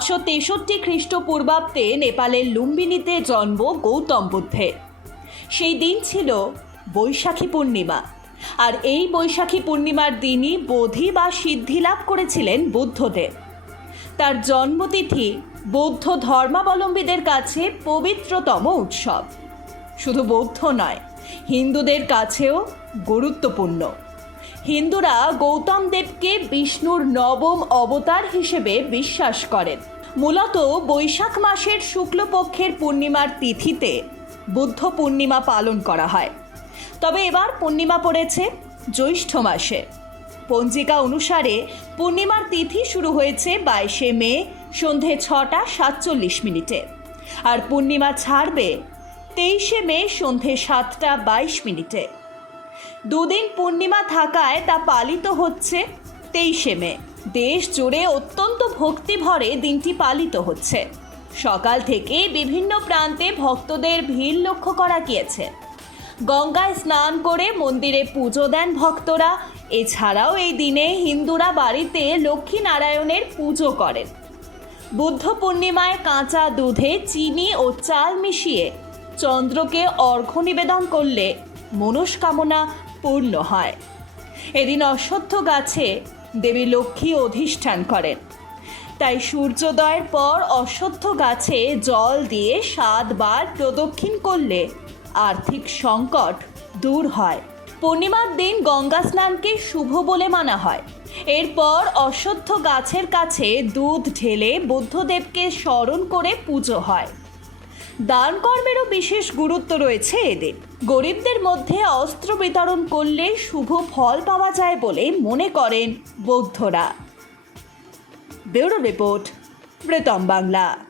পাঁচশো তেষট্টি খ্রিস্টপূর্বাব্দে নেপালের লুম্বিনীতে জন্ম গৌতম বুদ্ধের সেই দিন ছিল বৈশাখী পূর্ণিমা। আর এই বৈশাখী পূর্ণিমার দিনই বোধি বা সিদ্ধি লাভ করেছিলেন বুদ্ধদেব। তার জন্মতিথি বৌদ্ধ ধর্মাবলম্বীদের কাছে পবিত্রতম উৎসব। শুধু বৌদ্ধ নয়, হিন্দুদের কাছেও গুরুত্বপূর্ণ। হিন্দুরা গৌতম দেবকে বিষ্ণুর নবম অবতার হিসেবে বিশ্বাস করেন। মূলত বৈশাখ মাসের শুক্লপক্ষের পূর্ণিমার তিথিতে বুদ্ধ পূর্ণিমা পালন করা হয়। তবে এবার পূর্ণিমা পড়েছে জ্যৈষ্ঠ মাসে। পঞ্জিকা অনুসারে পূর্ণিমার তিথি শুরু হয়েছে বাইশে মে সন্ধে ছটা সাতচল্লিশ মিনিটে। আর পূর্ণিমা ছাড়বে তেইশে মে সন্ধে সাতটা বাইশ মিনিটে। দুদিন পূর্ণিমা থাকায় তা পালিত হচ্ছে তেইশে মে। দেশ জুড়ে অত্যন্ত ভক্তিভরে দিনটি পালিত হচ্ছে। সকাল থেকে বিভিন্ন প্রান্তে ভক্তদের ভিড় লক্ষ্য করা গিয়েছে। গঙ্গায় স্নান করে মন্দিরে পুজো দেন ভক্তরা। এছাড়াও এই দিনে হিন্দুরা বাড়িতে লক্ষ্মী নারায়ণের পুজো করেন। বুদ্ধ পূর্ণিমায় কাঁচা দুধে চিনি ও চাল মিশিয়ে চন্দ্রকে অর্ঘ্য নিবেদন করলে মনস্কামনা পূর্ণ হয়। এদিন অশ্বত্থ গাছে দেবী লক্ষ্মী অধিষ্ঠান করেন। তাই সূর্যোদয়ের পর অশ্বত্থ গাছে জল দিয়ে সাতবার প্রদক্ষিণ করলে আর্থিক সংকট দূর হয়। পূর্ণিমার দিন গঙ্গা স্নানকে শুভ বলে মানা হয়। এরপর অশ্বত্থ গাছের কাছে দুধ ঢেলে বুদ্ধদেবকে স্মরণ করে পুজো হয়। দান কর্মেরও বিশেষ গুরুত্ব রয়েছে এদের। গরিবদের মধ্যে অস্ত্র বিতরণ করলে শুভ ফল পাওয়া যায় বলে মনে করেন বৌদ্ধরা। Bureau report, Pritam Bangla.